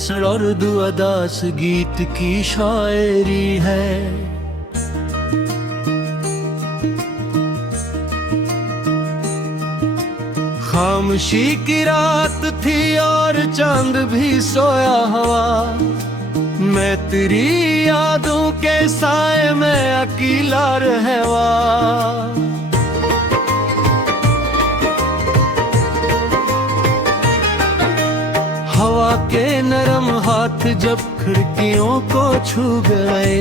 सर्द अदास गीत की शायरी है। खामोशी की रात थी और चांद भी सोया हुआ, मैं तेरी यादों के साए में अकेला रहवा। हवा के नरम हाथ जब खिड़कियों को छू गए,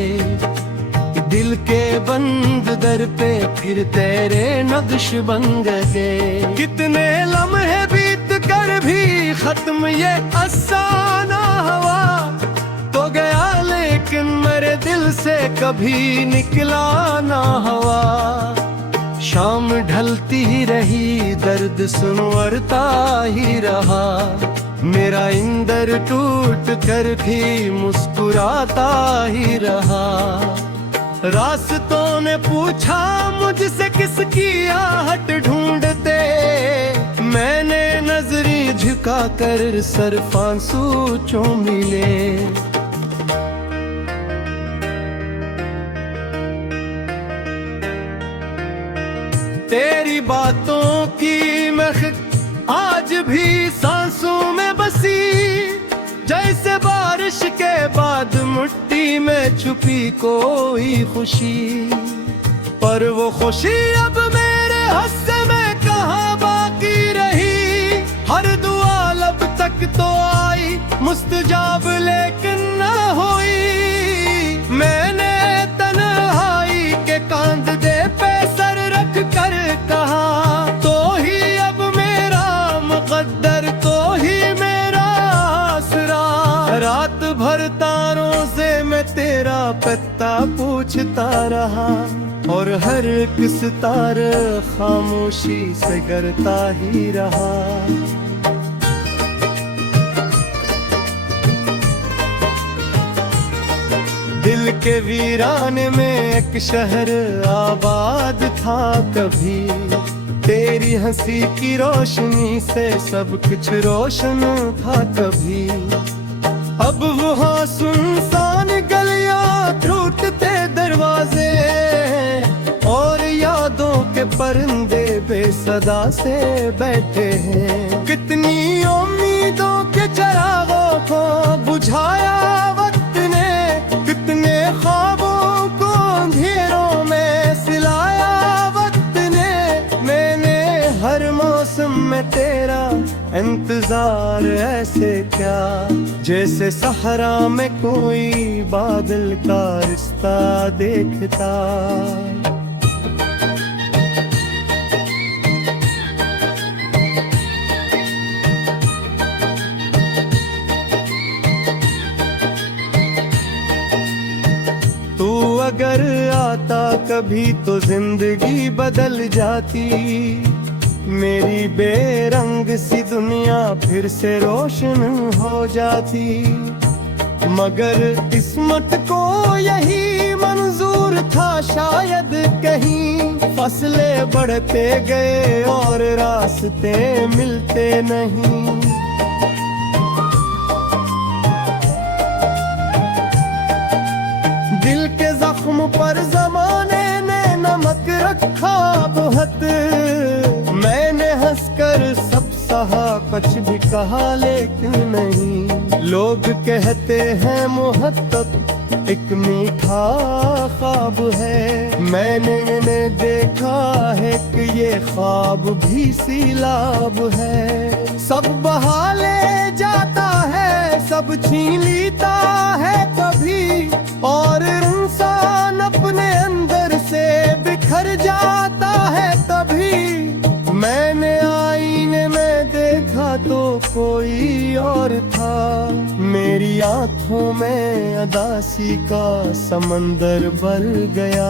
दिल के बंद दर पे फिर तेरे नक्श बन गए। कितने लम्हे बीत कर भी खत्म ये अफसाना हुआ तो गया, लेकिन मेरे दिल से कभी निकला ना हुआ। शाम ढलती ही रही, दर्द सुनवरता ही रहा, मेरा इंदर टूट कर भी मुस्कुराता ही रहा। रास्तों ने पूछा मुझसे किसकी आहट ढूंढते, मैंने नजरी झुका कर सर फांसू चूमी ले। तेरी बातों की महक आज भी सांसों में बसी, जैसे बारिश के बाद मिट्टी में छुपी कोई खुशी। पर वो खुशी अब मेरे हिस्से में कहाँ बाकी रही, हर दुआ लब तक तो आई मुस्तजाब लेकिन न हुई। मैंने तन्हाई के कांधे पे सर रख कर कहा, तो ही अब मेरा मुकद्दर, तो ही मेरा आसरा। रात भर तारों से मैं तेरा पता पूछता रहा, और हर एक सितारा खामोशी से करता ही रहा। दिल के वीराने में एक शहर आबाद था कभी, तेरी हंसी की रोशनी से सब कुछ रोशन था कभी। अब वहाँ सुनसान गलियां, टूटते दरवाजे, और यादों के परिंदे बेसदा से बैठे हैं। कितनी उम्मीदों के चिरागों को बुझाया वक्त ने, कितने ख्वाबों को अंधेरों में सिलाया वक्त ने। मैंने हर मौसम में तेरा इंतजार ऐसे क्या, जैसे सहरा में कोई बादल का रिश्ता देखता। तू अगर आता कभी तो जिंदगी बदल जाती, मेरी बेरंग सी दुनिया फिर से रोशन हो जाती। मगर किस्मत को यही मंजूर था शायद, कहीं फसलें बढ़ते गए और रास्ते मिलते नहीं। दिल के जख्म पर जमाने ने नमक रखा बहुत, मैंने हंसकर सब सहा, कुछ भी कहा लेकिन नहीं। लोग कहते हैं मोहब्बत एक मीठा ख्वाब है, मैंने देखा है कि ये ख्वाब भी सीलाब है। सब बहा ले जाता है, सब छीन लेता है कभी, और इंसान अपने अंदर से बिखर जाता है तभी। मैंने आईने में देखा तो कोई और था, मेरी आंखों में अदासी का समंदर भर गया।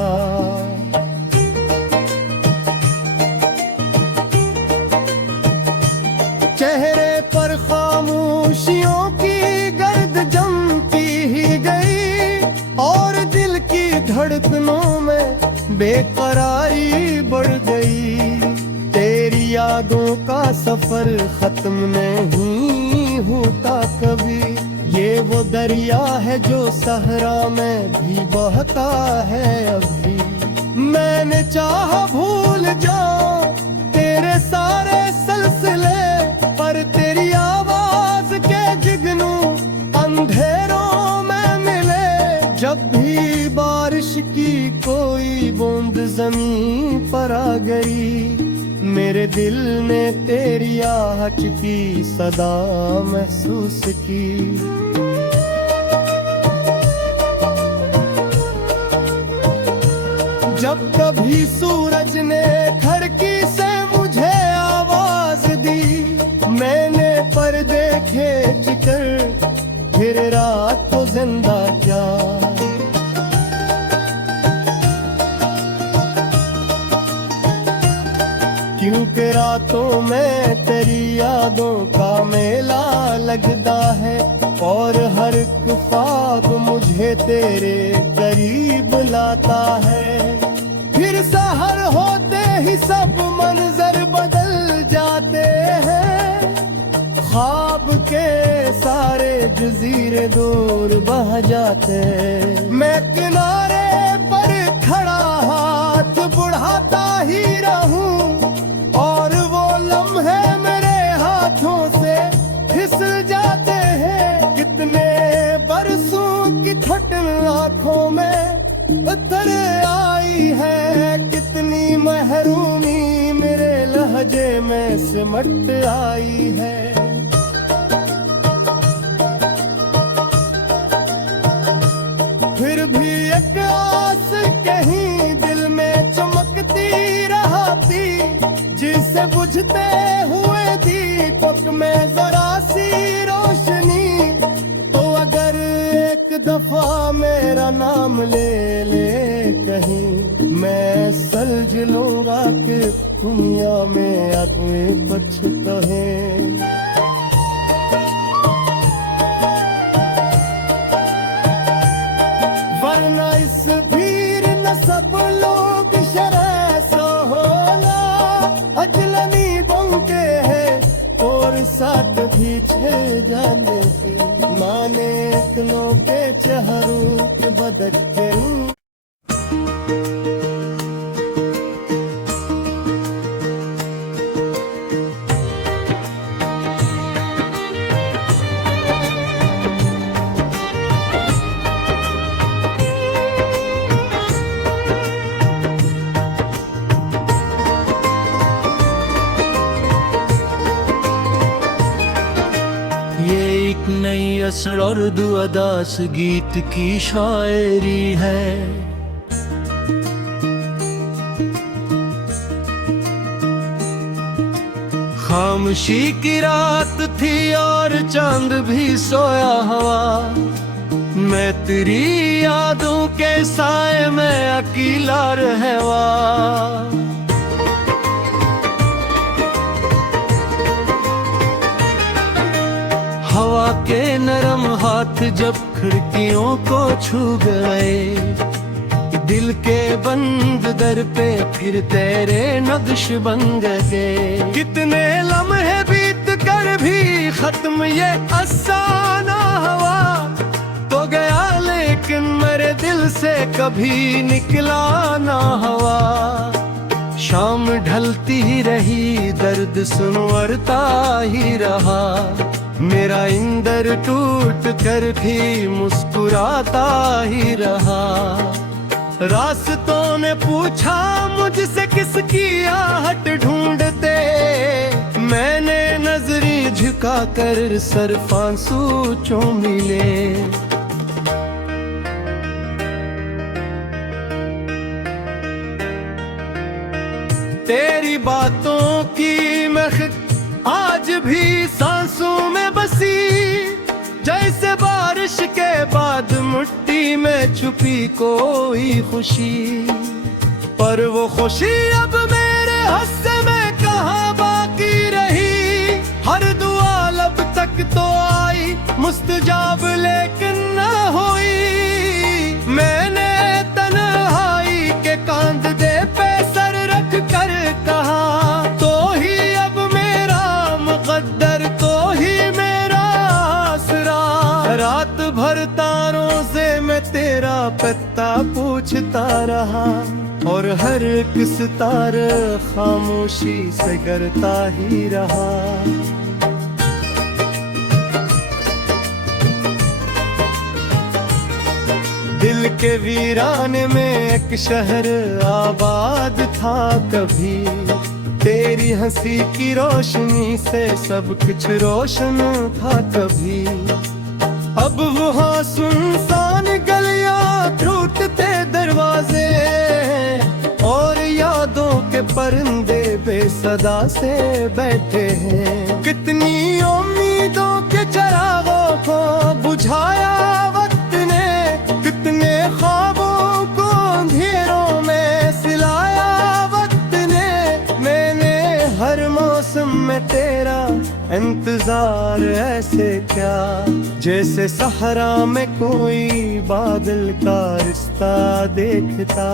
चेहरे पर खामोशियों की गर्द जमती ही गई, और दिल की धड़कनों में बेकरारी बढ़ गई। तेरी यादों का सफर खत्म नहीं होता कभी, ये ये वो दरिया है जो सहरा में भी बहता है अभी। मैंने चाहा भूल जाऊं तेरे सारे सिलसिले, पर तेरी आवाज के जिगनू अंधेरों में मिले। जब भी बारिश की कोई बूंद जमीन पर आ गई, मेरे दिल ने तेरी आहट की सदा महसूस की। जब कभी सूरज ने खिड़की से मुझे आवाज दी, मैंने पर्दे खींच कर फिर रात को जिंदा क्या। क्योंकि रातों में तेरी यादों का मेला लगता है, और हर एक ख्वाब मुझे तेरे करीब लाता है। फिर सहर होते ही सब मंजर बदल जाते हैं, ख्वाब के सारे जजीरे दूर बह जाते। मैं किनारे पर खड़ा हाथ बढ़ाता ही रहूं, और वो लम्हे मेरे हाथों से फिसल जाते हैं। कितने बरसों की ठंड आंखों में उतर आई है, कितनी महरूमी मेरे लहजे में सिमट आई है। फिर भी एक आस कहीं दिल में चमकती रहती, जिसे बुझते हुए दीपक में जरा सी रोशनी। तो अगर एक दफा मेरा नाम ले ले कहीं, मैं सलझ लूंगा कि दुनिया में अब कुछ कहे। वरना इस भीड़ न सब लोग शरह सो होला, अजलनी बंके हैं और साथ भी छे जाने से। माने इतनों के चेहरों बदल के नई असर और दुआदास गीत की शायरी है। खामोशी की रात थी और चांद भी सोया हुआ, मैं तेरी यादों के साए में अकेला रहवा। हवा के नरम हाथ जब खिड़कियों को छू गए, दिल के बंद दर पे फिर तेरे नक्श बन गए। कितने लम्हे बीत कर भी खत्म ये अफसाना हुआ, तो गया लेकिन मेरे दिल से कभी निकला ना हुआ। शाम ढलती ही रही, दर्द सुनवरता ही रहा, मेरा इंदर टूट कर भी मुस्कुराता ही रहा। रास्तों ने पूछा मुझसे किसकी आहट ढूंढते, मैंने नजरें झुका कर सिर्फ आंसू चूम मिले। तेरी बातों की महक आज भी सांसों में बसी, जैसे बारिश के बाद मिट्टी में छुपी कोई खुशी। पर वो खुशी अब मेरे हिस्से में कहाँ बाकी रही। हर दुआ लब तक तो आई मुस्तजाब लेकिन न हुई। मैंने तन्हाई के कांधे पे सर रख कर कहा, तो ही अब मेरा मुकद्दर, तो ही मेरा आसरा। रात पूछता रहा, और हर एक सितारा खामोशी से करता ही रहा। दिल के वीराने में एक शहर आबाद था कभी, तेरी हंसी की रोशनी से सब कुछ रोशन था कभी। अब वहाँ सुनसान गलियां, टूटते दरवाजे, और यादों के परिंदे बेसदा से बैठे हैं। कितनी उम्मीदों के चिरागों को बुझाया वक्त ने, कितने ख्वाबों को अंधेरों में सिलाया वक्त ने। मैंने हर मौसम में तेरा इंतजार ऐसे क्या, जैसे सहरा में कोई बादल का रिश्ता देखता।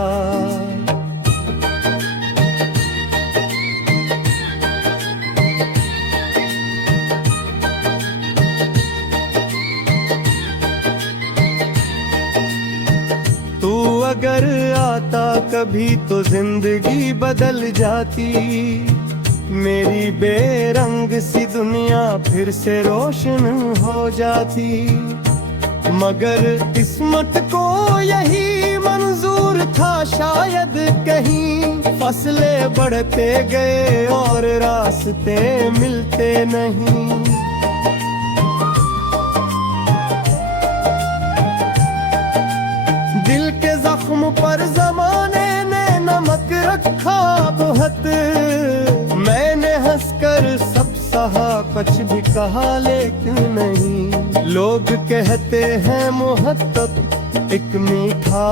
तू अगर आता कभी तो जिंदगी बदल जाती, मेरी बेरंग सी दुनिया फिर से रोशन हो जाती। मगर किस्मत को यही मंजूर था शायद कहीं, फसलें बढ़ते गए और रास्ते मिलते नहीं। दिल के जख्म पर जमाने ने नमक रखा बहुत, मैंने हंसकर सब सहा कुछ भी कहा लेकिन नहीं। लोग कहते हैं मोहब्बत एक मीठा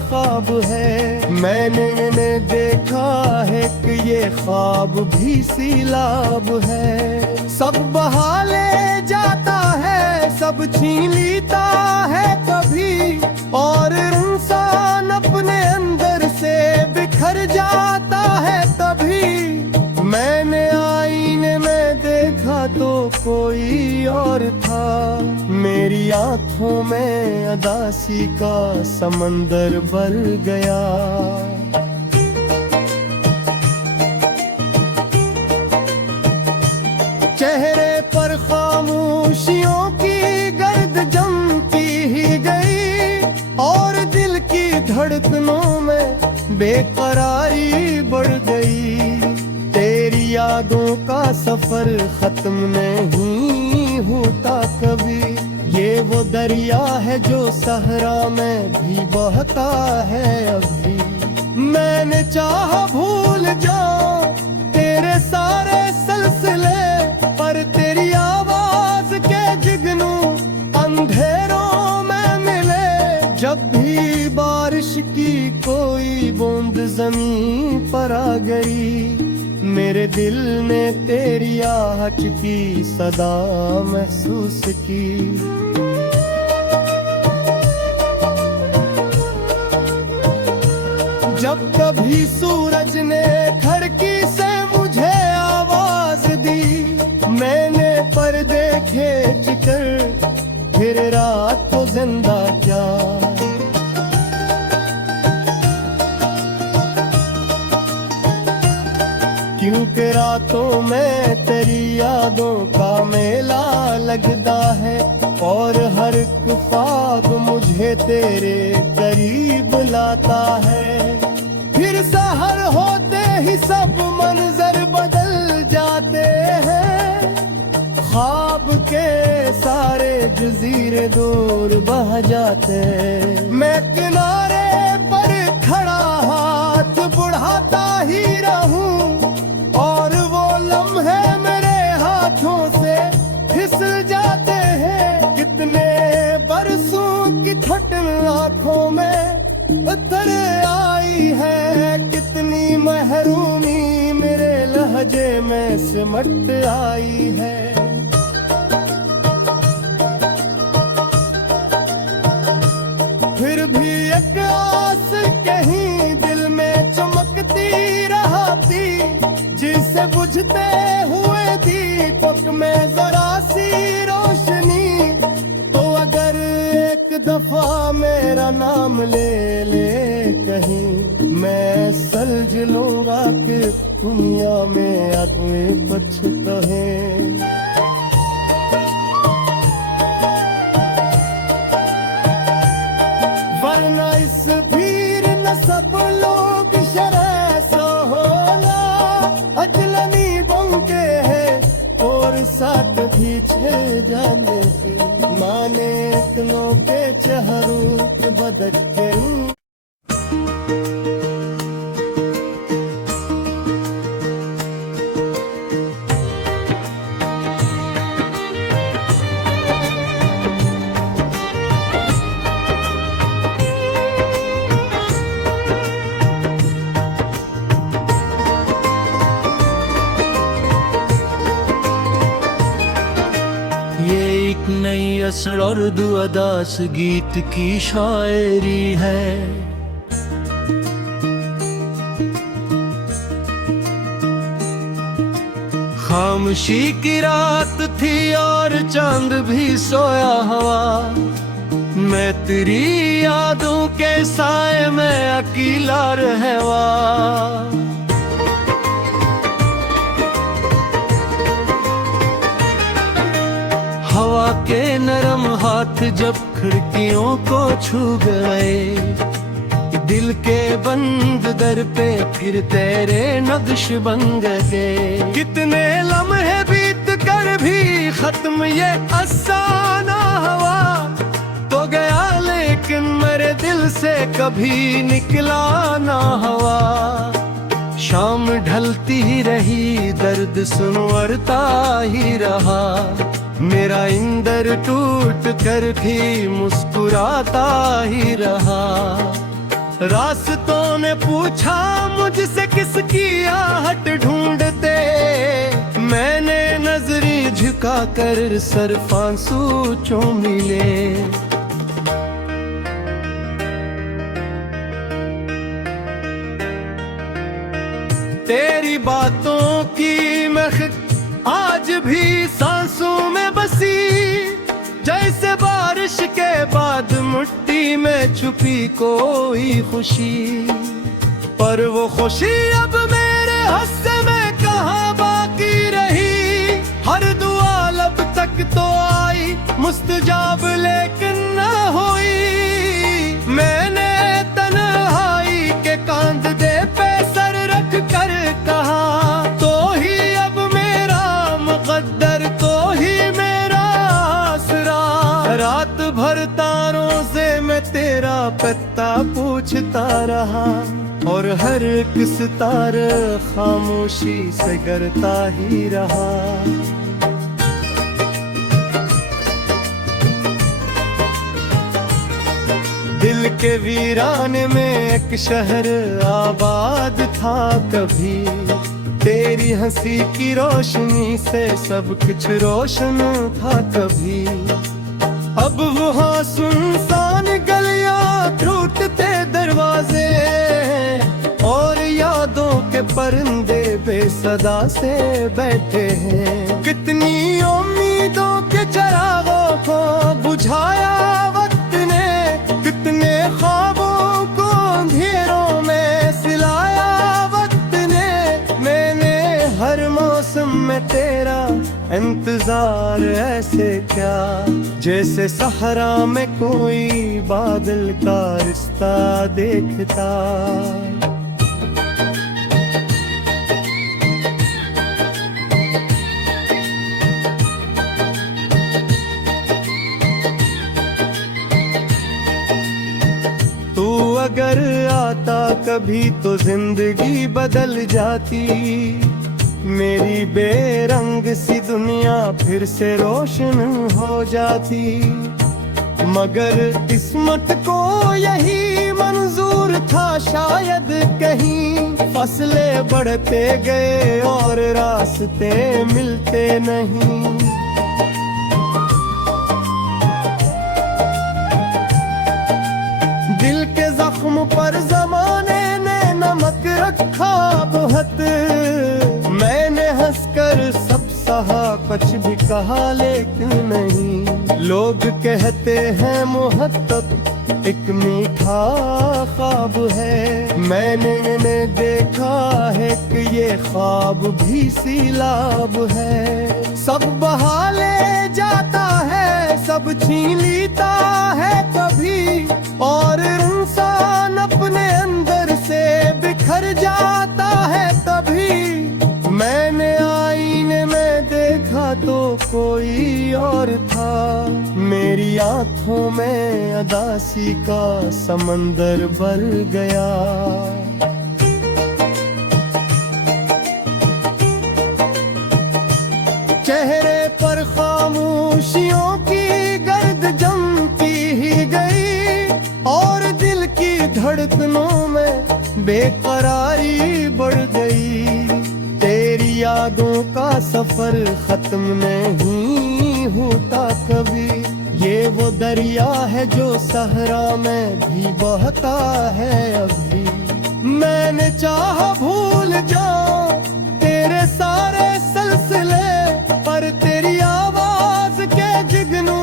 ख्वाब है, मैंने देखा है कि ये ख्वाब भी सीलाब है। सब बहा ले जाता है, सब छीन लेता है कभी, और इंसान अपने अंदर से बिखर जाता है तभी। मैंने आईने में देखा तो कोई और था, मेरी आंखों में अदासी का समंदर भर गया। चेहरे पर खामोशियों की गर्द जमती ही गई, और दिल की धड़कनों में बेकरारी बढ़ गई। तेरी यादों का सफर खत्म नहीं होता कभी, ये वो दरिया है जो सहरा में भी बहता है अभी। मैंने चाहा भूल जाऊं तेरे सारे सिलसिले, पर तेरी आवाज के जिगनू अंधेरों में मिले। जब भी बारिश की कोई बूंद जमीन पर आ गई, मेरे दिल ने तेरी आहट की सदा महसूस की। जब कभी सूरज ने खिड़की से मुझे आवाज दी, मैंने पर्दे खींच कर फिर रात को जिंदा क्या। क्योंकि रातों में तेरी यादों का मेला लगता है, और हर एक ख्वाब मुझे तेरे करीब लाता है। फिर सहर होते ही सब मंजर बदल जाते हैं, ख्वाब के सारे जजीरे दूर बह जाते हैं। मैं किनारे पर खड़ा हाथ बढ़ाता ही रहूं, और वो लम्हे मेरे हाथों से फिसल जाते हैं। कितने बरसों की ठंड आंखों में पत्थर आई है, कितनी महरूमी मेरे लहजे में सिमट आई है। फिर भी एक आस कहीं दिल में चमकती रहती, जिसे बुझते हुए दीपक में जरा सी रोशनी। तो अगर एक दफा मेरा नाम ले ले कहीं, मैं समझ लूंगा कि दुनिया में आदमी कुछ तो है। वरना इस भीड़ न सब लोग शरह सो होला, अजलनी बंके हैं और साथ भी छह जाने हैं, माने इतनों के चेहरों बदल के नई असर और दुआदास गीत की शायरी है। खामोशी की रात थी और चांद भी सोया हुआ, मैं तेरी यादों के साए में अकेला रहवा। हवा के नरम हाथ जब खिड़कियों को छू गए, दिल के बंद दर पे फिर तेरे नक्श बन गए। कितने लम्हे बीत कर भी खत्म ये अफसाना हुआ तो गया, लेकिन मेरे दिल से कभी निकला ना हुआ। शाम ढलती ही रही, दर्द सुनवरता ही रहा, मेरा इंदर टूट कर भी मुस्कुराता ही रहा। रास्तों ने पूछा मुझसे किसकी आहट ढूंढते, मैंने नजरी झुका कर सर आंसू चूम ले। तेरी बातों की महक आज भी सांसों में बसी, जैसे बारिश के बाद मिट्टी में छुपी कोई खुशी। पर वो खुशी अब मेरे हिस्से में कहाँ बाकी रही, हर दुआ लब तक तो आई मुस्तजाब लेकिन न हुई। मैंने तन्हाई के कांधे पे सर रख कर कहा, तो ही अब मेरा मुकद्दर, तो ही मेरा आसरा। रात भर तारों से मैं तेरा पता पूछता रहा, और हर एक सितारा खामोशी से करता ही रहा। दिल के वीराने में एक शहर आबाद था कभी, तेरी हंसी की रोशनी से सब कुछ रोशन था कभी। अब वहाँ सुनसान गलियां, टूटते दरवाजे, और यादों के परिंदे बेसदा से बैठे हैं। कितनी उम्मीदों के चिरागों को बुझाया वक्त ने, कितने ख्वाबों को अंधेरों में सिलाया वक्त ने। मैंने हर मौसम में तेरा इंतजार ऐसे क्या, जैसे सहरा में कोई बादल का रिश्ता देखता। तू अगर आता कभी तो जिंदगी बदल जाती, मेरी बेरंग सी दुनिया फिर से रोशन हो जाती। मगर किस्मत को यही मंजूर था शायद कहीं, फसलें बढ़ते गए और रास्ते मिलते नहीं। दिल के जख्म पर जमाने ने नमक रखा बहुत, मैंने हंसकर सब सहा कुछ भी कहा लेकिन नहीं। लोग कहते हैं मोहब्बत एक मीठा ख्वाब है। मैंने देखा है कि ये ख्वाब भी सीलाब है। सब बहा ले जाता है, सब छीन लेता है कभी, और इंसान अपने अंदर से बिखर जाता है तभी। मैंने आईने में देखा तो कोई और था, मेरी आंखों में अदासी का समंदर भर गया। चेहरे पर खामोशियों की गर्द जमती ही गई, और दिल की धड़कनों में बेकरारी बढ़ गई। तेरी यादों का सफर खत्म नहीं होता कभी, ये वो दरिया है जो सहरा में भी बहता है अभी। मैंने चाहा भूल जाऊं तेरे सारे सिलसिले, पर तेरी आवाज के जिगनू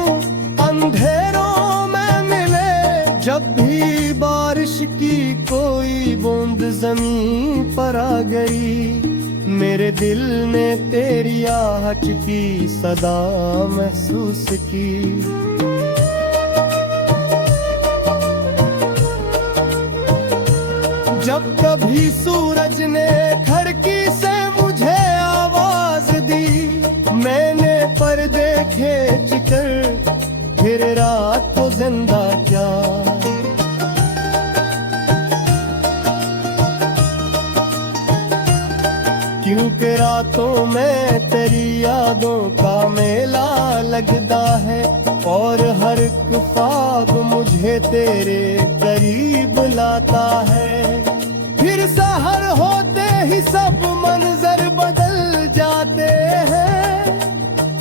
अंधेरों में मिले। जब भी बारिश की कोई बूंद जमीन पर आ गई, मेरे दिल ने तेरी आहट की सदा महसूस की। जब कभी सूरज ने खिड़की से मुझे आवाज दी, मैंने पर्दे खींच कर फिर रात को जिंदा क्या। क्योंकि रातों में तेरी यादों का मेला लगता है, और हर एक ख्वाब मुझे तेरे करीब लाता है। फिर सहर होते ही सब मंजर बदल जाते हैं,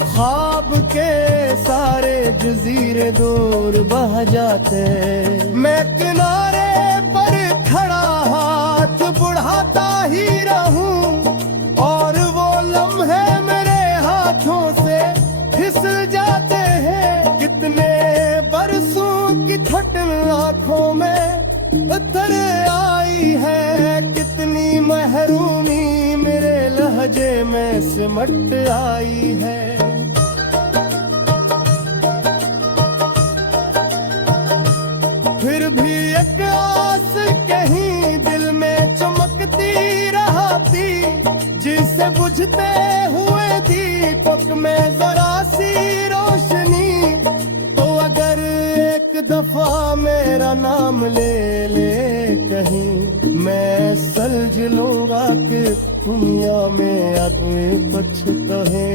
ख्वाब के सारे जजीरे दूर बह जाते। मैं किनारे पर खड़ा हाथ बढ़ाता ही रहूं, और वो लम्हे मेरे हाथों से फिसल जाते हैं। कितने बरसों की ठंड आंखों में पत्थर आई है, कितनी महरूमी मेरे लहजे में सिमट आई है। फिर भी एक आस कहीं दिल में चमकती रहती, जिसे बुझते हुए दीपक में जरा सी रोशनी। तो अगर एक दफा मेरा नाम ले ले कहीं, मैं सलझ लूंगा कि दुनिया में अब कुछ कहे।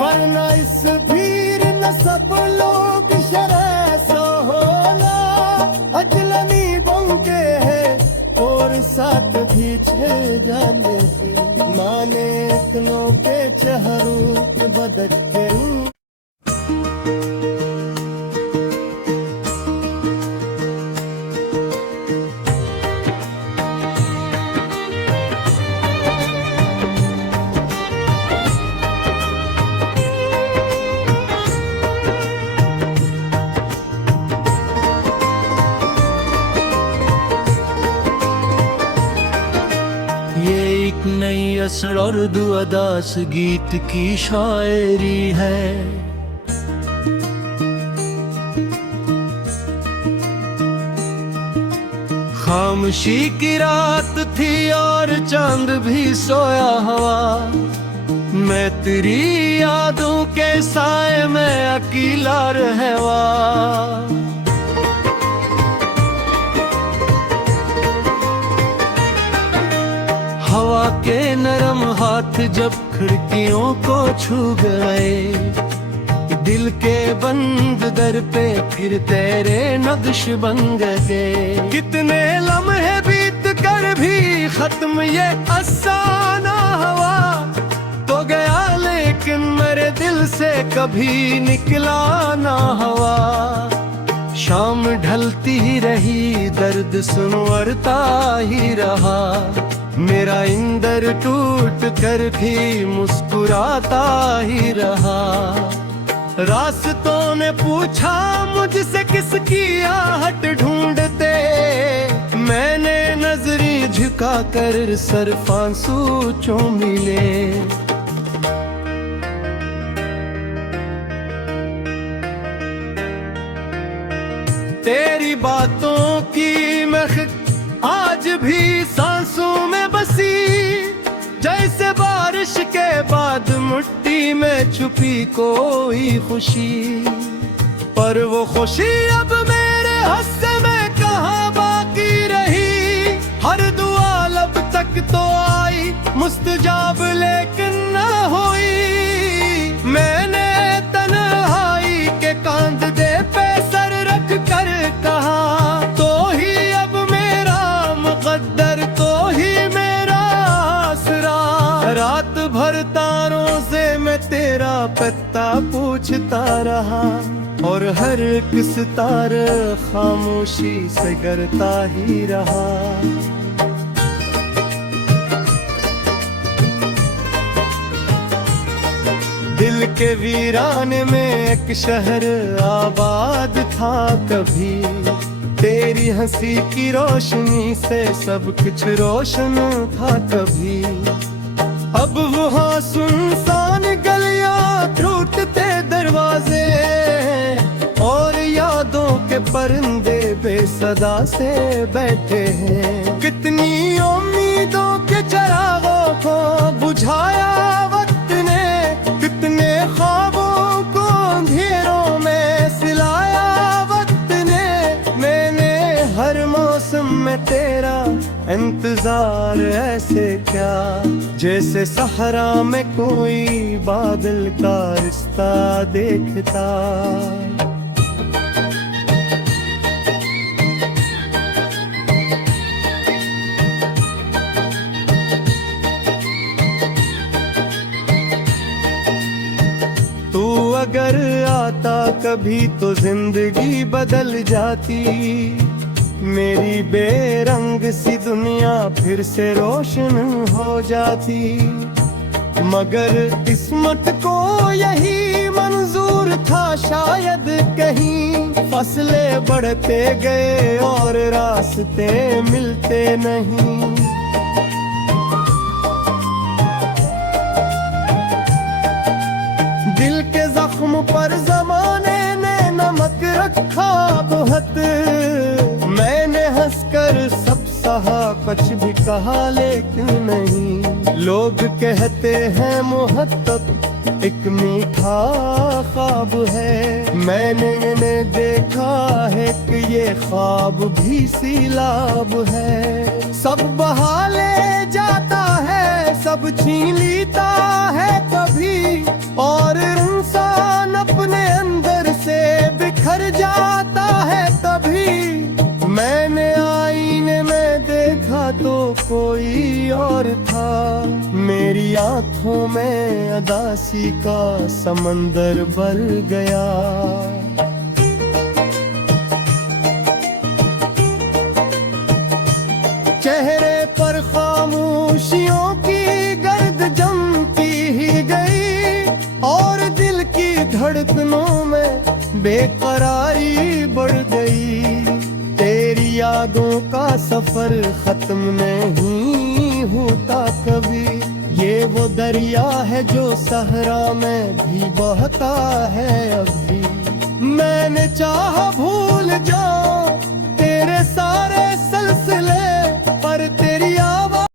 वरना इस भीड़ न सब लोग शरह सो होला, अजलनी बंके है और साथ भी छे जाने माने इतनों के चेहरों बदल के। नई असर और दुआदास गीत की शायरी है। खामोशी की रात थी और चांद भी सोया हुआ, मैं तेरी यादों के साए में अकेला रहवा। हवा के नरम हाथ जब खिड़कियों को छू गए, दिल के बंद दर पे फिर तेरे नक्श बन गए। कितने लम्हे बीत कर भी खत्म ये अफसाना हवा तो गया, लेकिन मेरे दिल से कभी निकला ना हवा। शाम ढलती ही रही, दर्द सुनवरता ही रहा, मेरा इंदर टूट कर भी मुस्कुराता ही रहा। रास्तों ने पूछा मुझसे किसकी आहट ढूंढते, मैंने नजरी झुका कर सिर्फ आंसू चूमी ले। तेरी बातों की महक आज भी सांसों में बसी, जैसे बारिश के बाद मिट्टी में छुपी कोई खुशी। पर वो खुशी अब मेरे हिस्से में कहाँ बाकी रही। हर दुआ लब तक तो आई मुस्तजाब लेकिन न हुई। मैंने तन्हाई के कांधे पे सर रख कर कहा, तो ही अब मेरा मुकद्दर, तो ही मेरा आसरा। रात भर तारों से मैं तेरा पता पूछता रहा, और हर एक सितारा खामोशी से करता ही रहा। दिल के वीराने में एक शहर आबाद था कभी। तेरी हंसी की रोशनी से सब कुछ रोशन था कभी। अब वहाँ सुनसान गलियां, टूटते दरवाजे, और यादों के परिंदे बेसदा से बैठे हैं। कितनी उम्मीदों के चिरागों को बुझाया वक्त ने, कितने ख्वाबों को अंधेरों में सिलाया वक्त ने। मैंने हर मौसम में तेरा इंतजार ऐसे क्या, जैसे सहरा में कोई बादल का रिश्ता देखता। तू अगर आता कभी तो जिंदगी बदल जाती। मेरी बेरंग सी दुनिया फिर से रोशन हो जाती। मगर किस्मत को यही मंजूर था शायद कहीं। फसलें बढ़ते गए और रास्ते मिलते नहीं। दिल के जख्म पर जमाने ने नमक रखा बहुत। मैंने हंसकर सब सहा, कुछ भी कहा लेकिन नहीं। लोग कहते हैं मोहब्बत एक मीठा ख्वाब है। मैंने देखा है कि ये ख्वाब भी सीलाब है। सब बहा ले जाता है, सब छीन लेता है कभी, और इंसान अपने अंदर से बिखर जाता है तभी। मैंने आईने में देखा तो कोई और था। मेरी आंखों में अदासी का समंदर भर गया। चेहरे पर खामोशियों की गर्द जमती ही गई, और दिल की धड़कनों में बेकरारी बढ़ गई। तेरी यादों का सफर खत्म नहीं होता कभी। ये वो दरिया है जो सहरा में भी बहता है अभी। मैंने चाहा